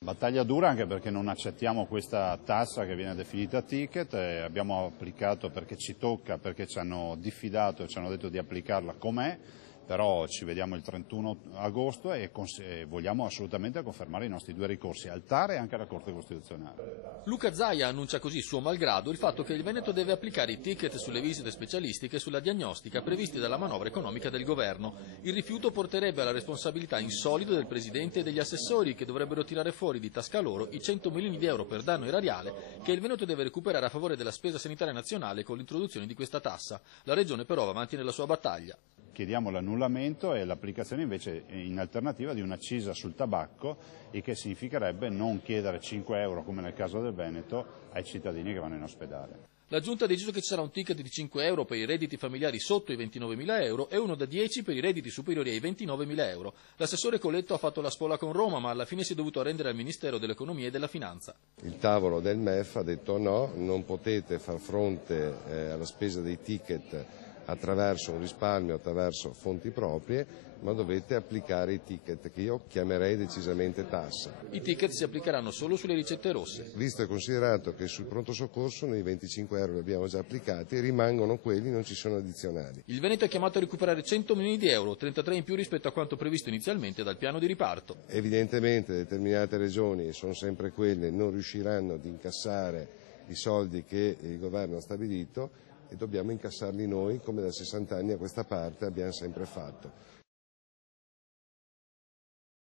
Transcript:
Battaglia dura anche perché non accettiamo questa tassa che viene definita ticket, abbiamo applicato perché ci tocca, perché ci hanno diffidato e ci hanno detto di applicarla com'è, però ci vediamo il 31 agosto e vogliamo assolutamente confermare i nostri 2 ricorsi al TAR e anche alla Corte Costituzionale. Luca Zaia annuncia così suo malgrado il fatto che il Veneto deve applicare i ticket sulle visite specialistiche e sulla diagnostica previsti dalla manovra economica del governo. Il rifiuto porterebbe alla responsabilità in solido del Presidente e degli assessori che dovrebbero tirare fuori di tasca loro i 100 milioni di euro per danno erariale che il Veneto deve recuperare a favore della spesa sanitaria nazionale con l'introduzione di questa tassa. La Regione però va avanti nella sua battaglia. Chiediamo l'annullamento e l'applicazione invece in alternativa di un'accisa sul tabacco, il che significherebbe non chiedere 5 euro come nel caso del Veneto ai cittadini che vanno in ospedale. La Giunta ha deciso che ci sarà un ticket di 5 euro per i redditi familiari sotto i 29.000 euro e uno da 10 per i redditi superiori ai 29.000 euro. L'assessore Coletto ha fatto la spola con Roma, ma alla fine si è dovuto arrendere al Ministero dell'Economia e della Finanza. Il tavolo del MEF ha detto no, non potete far fronte alla spesa dei ticket attraverso un risparmio, attraverso fonti proprie, ma dovete applicare i ticket, che io chiamerei decisamente tassa. I ticket si applicheranno solo sulle ricette rosse. Visto e considerato che sul pronto soccorso noi 25 euro li abbiamo già applicati, rimangono quelli, non ci sono addizionali. Il Veneto è chiamato a recuperare 100 milioni di euro, 33 in più rispetto a quanto previsto inizialmente dal piano di riparto. Evidentemente determinate regioni, sono sempre quelle, non riusciranno ad incassare i soldi che il governo ha stabilito, e dobbiamo incassarli noi come da 60 anni a questa parte abbiamo sempre fatto.